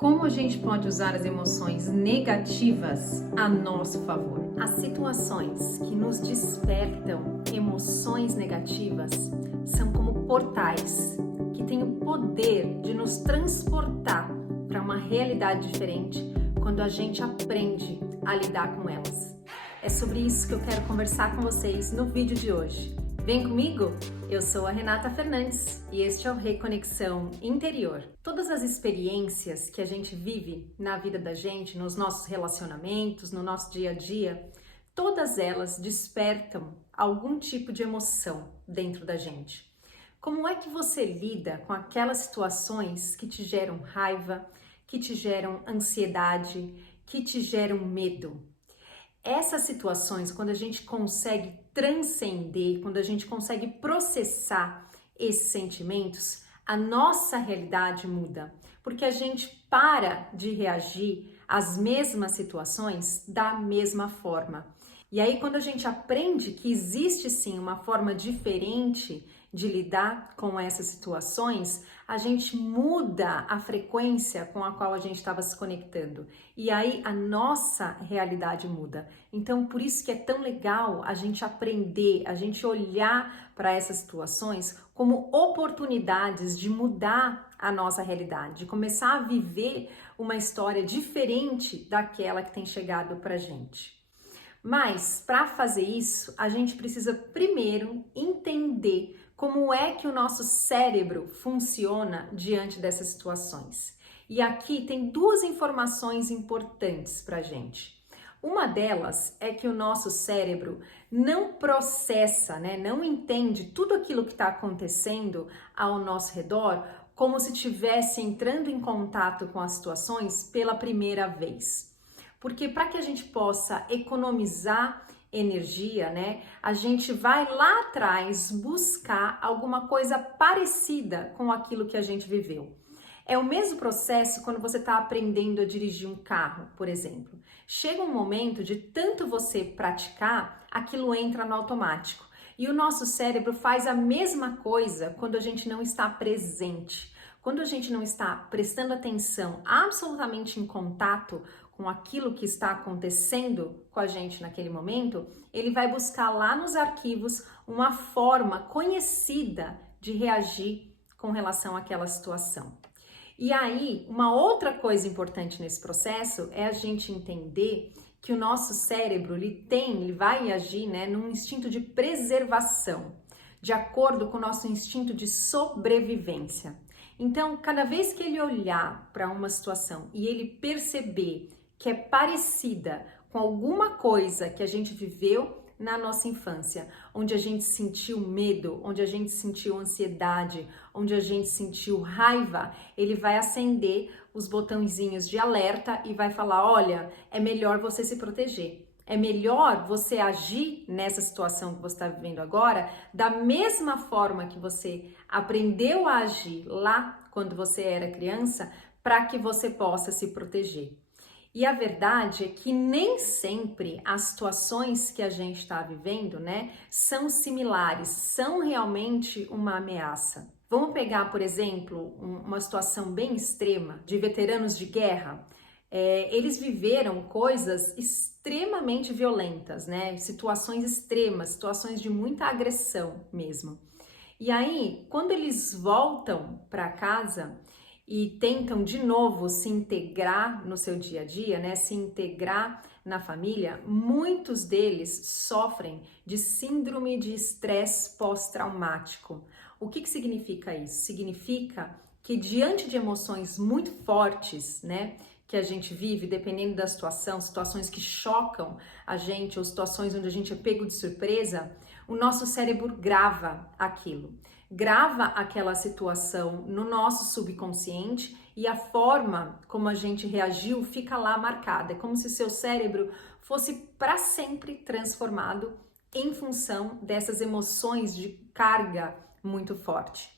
Como a gente pode usar as emoções negativas a nosso favor? As situações que nos despertam emoções negativas são como portais que têm o poder de nos transportar para uma realidade diferente quando a gente aprende a lidar com elas. É sobre isso que eu quero conversar com vocês no vídeo de hoje. Vem comigo? Eu sou a Renata Fernandes e este é o Reconexão Interior. Todas as experiências que a gente vive na vida da gente, nos nossos relacionamentos, no nosso dia a dia, todas elas despertam algum tipo de emoção dentro da gente. Como é que você lida com aquelas situações que te geram raiva, que te geram ansiedade, que te geram medo? Essas situações, quando a gente consegue transcender, quando a gente consegue processar esses sentimentos, a nossa realidade muda, porque a gente para de reagir às mesmas situações da mesma forma. E aí, quando a gente aprende que existe sim uma forma diferente de lidar com essas situações, a gente muda a frequência com a qual a gente estava se conectando. E aí a nossa realidade muda. Então, por isso que é tão legal a gente aprender, a gente olhar para essas situações como oportunidades de mudar a nossa realidade, de começar a viver uma história diferente daquela que tem chegado para a gente. Mas, para fazer isso, a gente precisa primeiro entender como é que o nosso cérebro funciona diante dessas situações. E aqui tem duas informações importantes para a gente. Uma delas é que o nosso cérebro não processa, não entende tudo aquilo que está acontecendo ao nosso redor como se estivesse entrando em contato com as situações pela primeira vez. Porque para que a gente possa economizar energia, a gente vai lá atrás buscar alguma coisa parecida com aquilo que a gente viveu. É o mesmo processo quando você está aprendendo a dirigir um carro, por exemplo. Chega um momento de tanto você praticar, aquilo entra no automático. E o nosso cérebro faz a mesma coisa quando a gente não está presente. Quando a gente não está prestando atenção absolutamente em contato com aquilo que está acontecendo com a gente naquele momento, ele vai buscar lá nos arquivos uma forma conhecida de reagir com relação àquela situação. E aí, uma outra coisa importante nesse processo é a gente entender que o nosso cérebro, ele vai agir, num instinto de preservação, de acordo com o nosso instinto de sobrevivência. Então, cada vez que ele olhar para uma situação e ele perceber que é parecida com alguma coisa que a gente viveu na nossa infância, onde a gente sentiu medo, onde a gente sentiu ansiedade, onde a gente sentiu raiva, ele vai acender os botõezinhos de alerta e vai falar: olha, é melhor você se proteger. É melhor você agir nessa situação que você está vivendo agora da mesma forma que você aprendeu a agir lá quando você era criança, para que você possa se proteger. E a verdade é que nem sempre as situações que a gente está vivendo, são similares, são realmente uma ameaça. Vamos pegar, por exemplo, uma situação bem extrema de veteranos de guerra. Eles viveram coisas extremamente violentas, situações extremas, situações de muita agressão mesmo. E aí, quando eles voltam para casa e tentam de novo se integrar no seu dia a dia, se integrar na família, muitos deles sofrem de síndrome de estresse pós-traumático. O que significa isso? Significa que diante de emoções muito fortes, que a gente vive, dependendo da situação, situações que chocam a gente ou situações onde a gente é pego de surpresa, o nosso cérebro grava aquilo. Grava aquela situação no nosso subconsciente e a forma como a gente reagiu fica lá marcada. É como se seu cérebro fosse para sempre transformado em função dessas emoções de carga muito forte.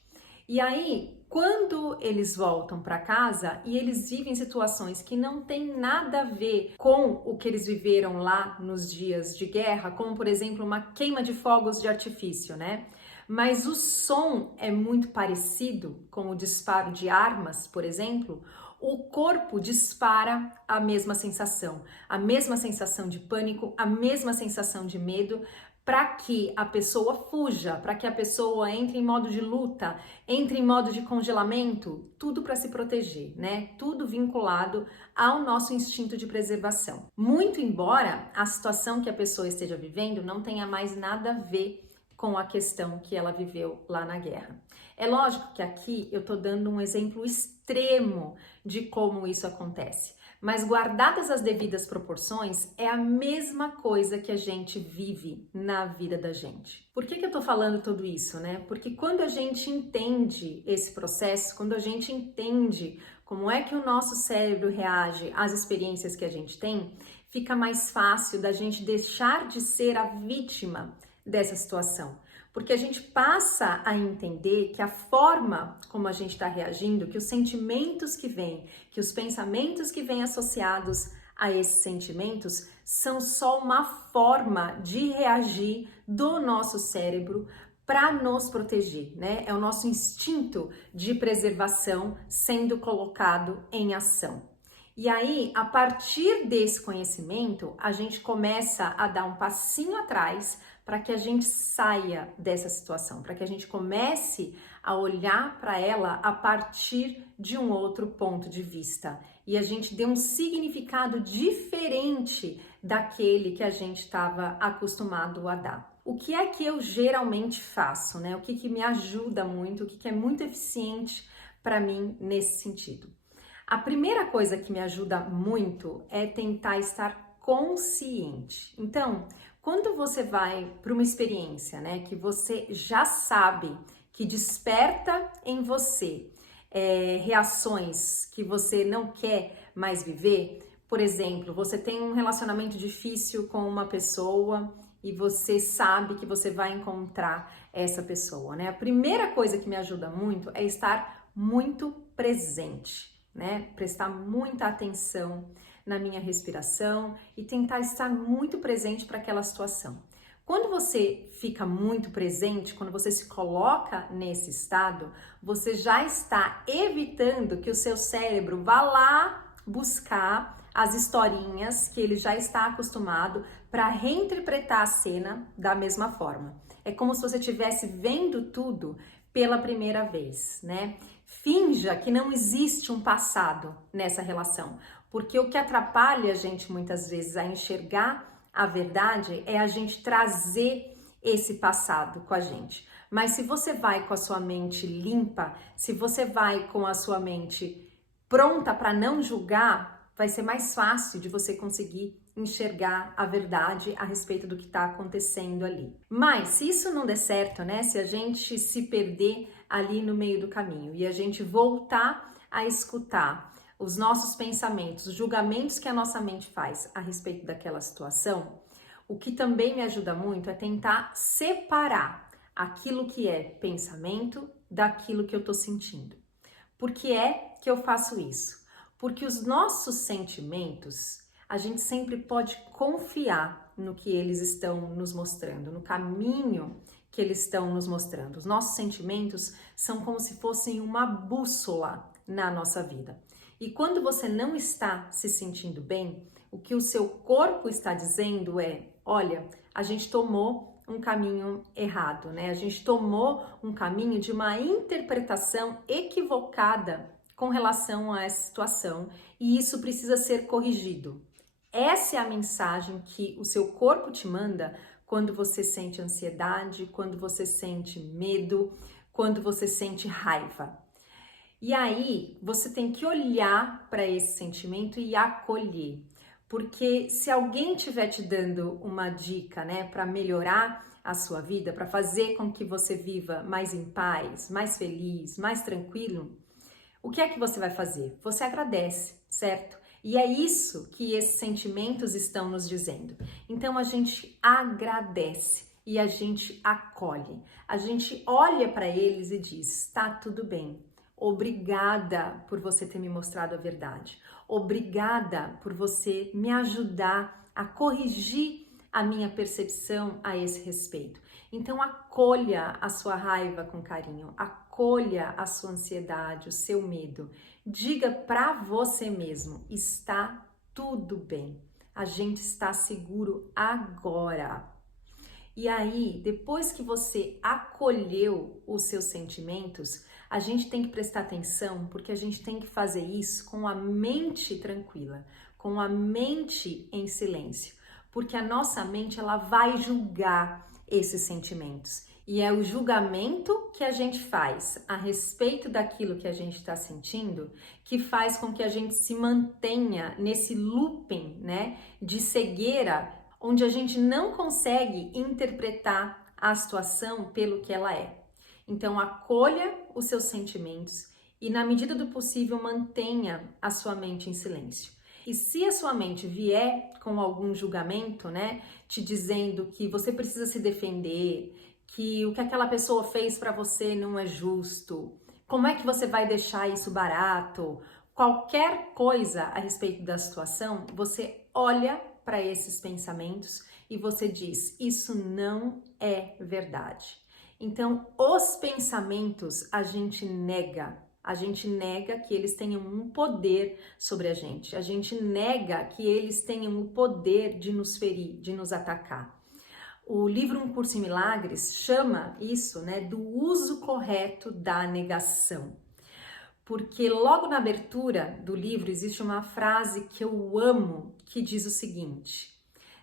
E aí, quando eles voltam para casa e eles vivem situações que não tem nada a ver com o que eles viveram lá nos dias de guerra, como por exemplo uma queima de fogos de artifício, mas o som é muito parecido com o disparo de armas, por exemplo, o corpo dispara a mesma sensação de pânico, a mesma sensação de medo, para que a pessoa fuja, para que a pessoa entre em modo de luta, entre em modo de congelamento, tudo para se proteger, né? Tudo vinculado ao nosso instinto de preservação. Muito embora a situação que a pessoa esteja vivendo não tenha mais nada a ver com a questão que ela viveu lá na guerra. É lógico que aqui eu tô dando um exemplo extremo de como isso acontece, mas guardadas as devidas proporções, é a mesma coisa que a gente vive na vida da gente. Por que eu tô falando tudo isso, né? Porque quando a gente entende esse processo, quando a gente entende como é que o nosso cérebro reage às experiências que a gente tem, fica mais fácil da gente deixar de ser a vítima dessa situação. Porque a gente passa a entender que a forma como a gente está reagindo, que os sentimentos que vêm, que os pensamentos que vêm associados a esses sentimentos são só uma forma de reagir do nosso cérebro para nos proteger, né? É o nosso instinto de preservação sendo colocado em ação. E aí, a partir desse conhecimento, a gente começa a dar um passinho atrás para que a gente saia dessa situação, para que a gente comece a olhar para ela a partir de um outro ponto de vista e a gente dê um significado diferente daquele que a gente estava acostumado a dar. O que é que eu geralmente faço, né? O que me ajuda muito, o que é muito eficiente para mim nesse sentido? A primeira coisa que me ajuda muito é tentar estar consciente. Então, quando você vai para uma experiência, né, que você já sabe que desperta em você reações que você não quer mais viver, por exemplo, você tem um relacionamento difícil com uma pessoa e você sabe que você vai encontrar essa pessoa, né? A primeira coisa que me ajuda muito é estar muito presente, né? Prestar muita atenção na minha respiração e tentar estar muito presente para aquela situação. Quando você fica muito presente, quando você se coloca nesse estado, você já está evitando que o seu cérebro vá lá buscar as historinhas que ele já está acostumado para reinterpretar a cena da mesma forma. É como se você estivesse vendo tudo pela primeira vez, né? Finja que não existe um passado nessa relação, porque o que atrapalha a gente muitas vezes a enxergar a verdade é a gente trazer esse passado com a gente. Mas se você vai com a sua mente limpa, se você vai com a sua mente pronta para não julgar, vai ser mais fácil de você conseguir enxergar a verdade a respeito do que está acontecendo ali. Mas se isso não der certo, né? Se a gente se perder ali no meio do caminho e a gente voltar a escutar os nossos pensamentos, os julgamentos que a nossa mente faz a respeito daquela situação, o que também me ajuda muito é tentar separar aquilo que é pensamento daquilo que eu tô sentindo. Por que é que eu faço isso? Porque os nossos sentimentos, a gente sempre pode confiar no que eles estão nos mostrando, no caminho que eles estão nos mostrando. Os nossos sentimentos são como se fossem uma bússola na nossa vida. E quando você não está se sentindo bem, o que o seu corpo está dizendo é: olha, a gente tomou um caminho errado, né? A gente tomou um caminho de uma interpretação equivocada com relação a essa situação e isso precisa ser corrigido. Essa é a mensagem que o seu corpo te manda quando você sente ansiedade, quando você sente medo, quando você sente raiva. E aí, você tem que olhar para esse sentimento e acolher. Porque se alguém estiver te dando uma dica, né, para melhorar a sua vida, para fazer com que você viva mais em paz, mais feliz, mais tranquilo, o que é que você vai fazer? Você agradece, certo? E é isso que esses sentimentos estão nos dizendo. Então a gente agradece e a gente acolhe. A gente olha para eles e diz: tá tudo bem. Obrigada por você ter me mostrado a verdade. Obrigada por você me ajudar a corrigir a minha percepção a esse respeito. Então acolha a sua raiva com carinho, acolha a sua ansiedade, o seu medo. Diga para você mesmo, está tudo bem. A gente está seguro agora. E aí, depois que você acolheu os seus sentimentos, a gente tem que prestar atenção, porque a gente tem que fazer isso com a mente tranquila, com a mente em silêncio, porque a nossa mente ela vai julgar esses sentimentos. E é o julgamento que a gente faz a respeito daquilo que a gente está sentindo que faz com que a gente se mantenha nesse looping, né, de cegueira, onde a gente não consegue interpretar a situação pelo que ela é. Então, acolha os seus sentimentos e, na medida do possível, mantenha a sua mente em silêncio. E se a sua mente vier com algum julgamento, né, te dizendo que você precisa se defender, que o que aquela pessoa fez para você não é justo, como é que você vai deixar isso barato, qualquer coisa a respeito da situação, você olha para esses pensamentos e você diz, isso não é verdade. Então, os pensamentos a gente nega que eles tenham um poder sobre a gente nega que eles tenham o poder de nos ferir, de nos atacar. O livro Um Curso em Milagres chama isso, né, do uso correto da negação. Porque logo na abertura do livro existe uma frase que eu amo, que diz o seguinte: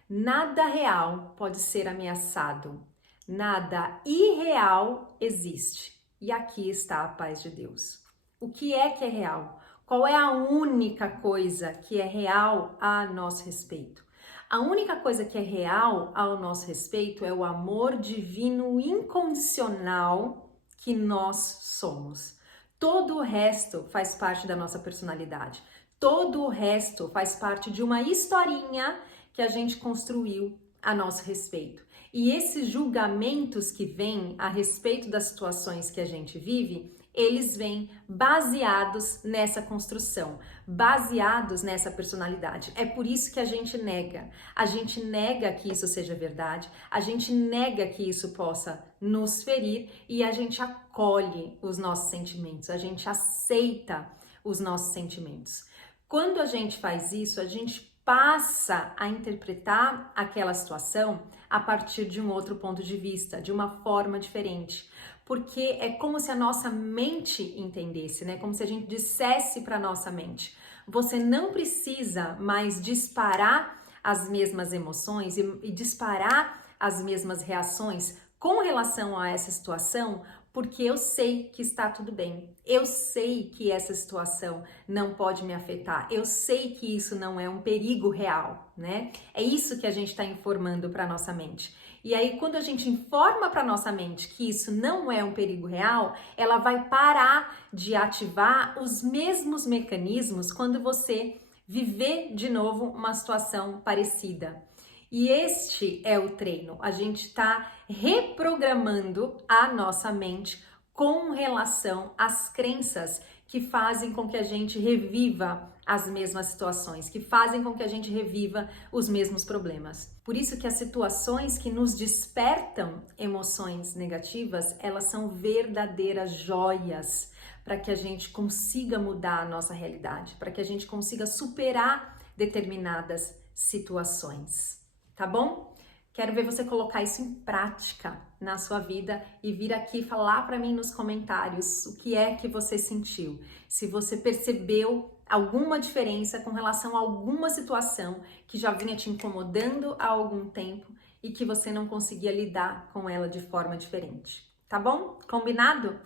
nada real pode ser ameaçado, nada irreal existe. E aqui está a paz de Deus. O que é real? Qual é a única coisa que é real a nosso respeito? A única coisa que é real ao nosso respeito é o amor divino incondicional que nós somos. Todo o resto faz parte da nossa personalidade. Todo o resto faz parte de uma historinha que a gente construiu a nosso respeito. E esses julgamentos que vêm a respeito das situações que a gente vive, eles vêm baseados nessa construção, baseados nessa personalidade. É por isso que a gente nega. A gente nega que isso seja verdade, a gente nega que isso possa nos ferir e a gente acolhe os nossos sentimentos, a gente aceita os nossos sentimentos. Quando a gente faz isso, a gente passa a interpretar aquela situação a partir de um outro ponto de vista, de uma forma diferente. Porque é como se a nossa mente entendesse, né? Como se a gente dissesse para a nossa mente: você não precisa mais disparar as mesmas emoções e disparar as mesmas reações com relação a essa situação, porque eu sei que está tudo bem. Eu sei que essa situação não pode me afetar. Eu sei que isso não é um perigo real, né? É isso que a gente está informando para nossa mente. E aí, quando a gente informa para nossa mente que isso não é um perigo real, ela vai parar de ativar os mesmos mecanismos quando você viver de novo uma situação parecida. E este é o treino. A gente está reprogramando a nossa mente com relação às crenças que fazem com que a gente reviva as mesmas situações, que fazem com que a gente reviva os mesmos problemas. Por isso que as situações que nos despertam emoções negativas, elas são verdadeiras joias para que a gente consiga mudar a nossa realidade, para que a gente consiga superar determinadas situações. Tá bom? Quero ver você colocar isso em prática na sua vida e vir aqui falar para mim nos comentários o que é que você sentiu. Se você percebeu alguma diferença com relação a alguma situação que já vinha te incomodando há algum tempo e que você não conseguia lidar com ela de forma diferente. Tá bom? Combinado?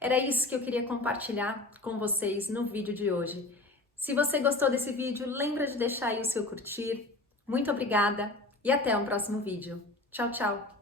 Era isso que eu queria compartilhar com vocês no vídeo de hoje. Se você gostou desse vídeo, lembra de deixar aí o seu curtir. Muito obrigada e até um próximo vídeo. Tchau, tchau!